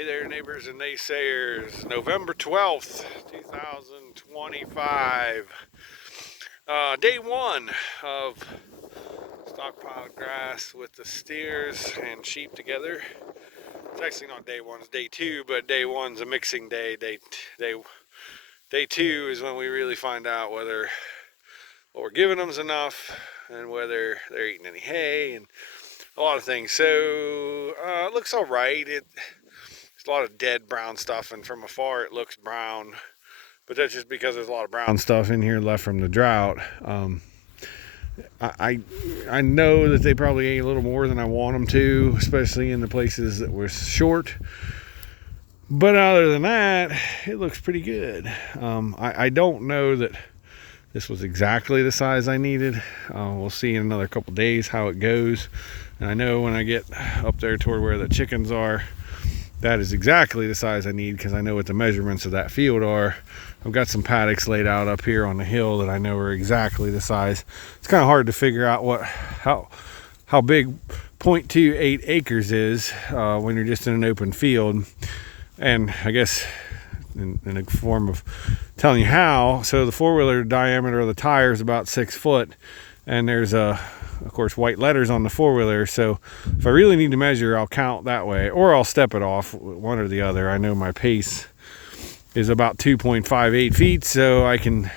Hey there, neighbors and naysayers. November 12th, 2025. Day one of stockpiled grass with the steers and sheep together. It's actually not day one, it's day two, but day one's a mixing day. Day two is when we really find out whether what we're giving them is enough and whether they're eating any hay and a lot of things. So it looks all right. There's a lot of dead brown stuff, and from afar it looks brown, but that's just because there's a lot of brown stuff in here left from the drought. I know that they probably ate a little more than I want them to, especially in the places that were short. But other than that, it looks pretty good. I don't know that this was exactly the size I needed. We'll see in another couple days how it goes. And I know when I get up there toward where the chickens are, that is exactly the size I need, because I know what the measurements of that field are. I've got some paddocks laid out up here on the hill that I know are exactly the size. It's kind of hard to figure out how big 0.28 acres is when you're just in an open field. And I guess in a form of telling you how, so the four-wheeler diameter of the tire is about 6 foot, and there's of course white letters on the four-wheeler, so if I really need to measure, I'll count that way, or I'll step it off, one or the other. I know my pace is about 2.58 feet, so I can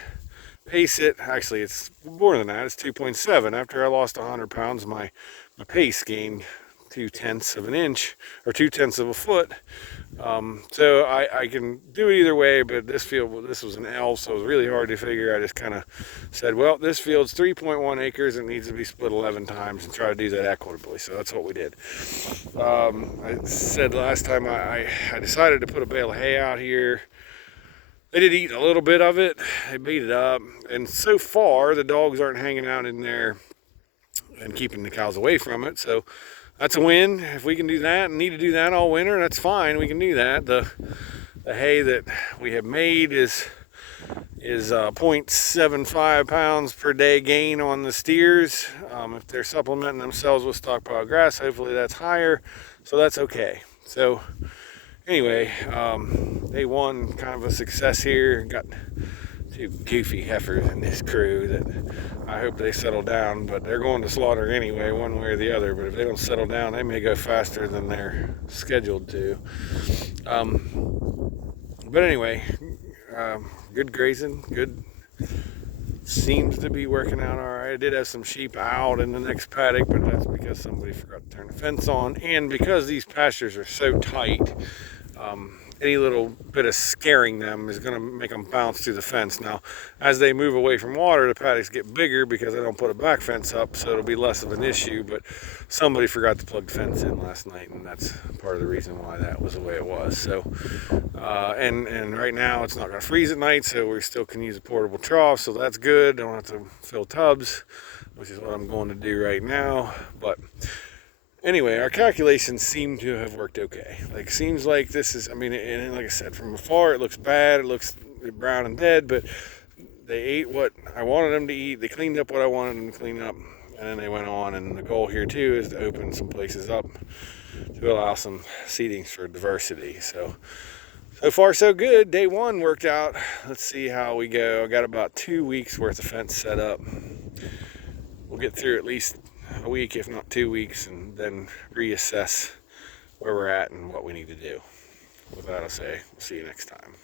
pace it. Actually, it's more than that, it's 2.7. After I lost 100 pounds, my pace gained 2/10 of an inch, or 2/10 of a foot. So I can do it either way, but this was an L, so it was really hard to figure. I just kind of said, well, this field's 3.1 acres and needs to be split 11 times, and try to do that equitably. So that's what we did. I said last time I decided to put a bale of hay out here. They did eat a little bit of it. They beat it up, and so far the dogs aren't hanging out in there and keeping the cows away from it, so that's a win. If we can do that and need to do that all winter, that's fine. We can do that. The hay that we have made is 0.75 pounds per day gain on the steers. If they're supplementing themselves with stockpile grass, hopefully that's higher, so that's okay. So anyway, day one, kind of a success here. Got two goofy heifers in this crew that I hope they settle down, but they're going to slaughter anyway, one way or the other. But if they don't settle down, they may go faster than they're scheduled to. But anyway, good grazing, good. Seems to be working out all right. I did have some sheep out in the next paddock, but that's because somebody forgot to turn the fence on, and because these pastures are so tight, any little bit of scaring them is going to make them bounce through the fence. Now, as they move away from water, the paddocks get bigger because I don't put a back fence up, so it'll be less of an issue. But somebody forgot to plug the fence in last night, and that's part of the reason why that was the way it was. So, and right now it's not going to freeze at night, so we still can use a portable trough, so that's good. Don't have to fill tubs, which is what I'm going to do right now. But anyway, our calculations seem to have worked okay. Like, seems like this is, I mean, and like I said, from afar it looks bad, it looks brown and dead, but they ate what I wanted them to eat. They cleaned up what I wanted them to clean up, and then they went on. And the goal here too is to open some places up to allow some seedings for diversity. So far so good. Day one worked out. Let's see how we go. I got about 2 weeks worth of fence set up. We'll get through at least a week, if not 2 weeks, and then reassess where we're at and what we need to do. With that, I'll say, we'll see you next time.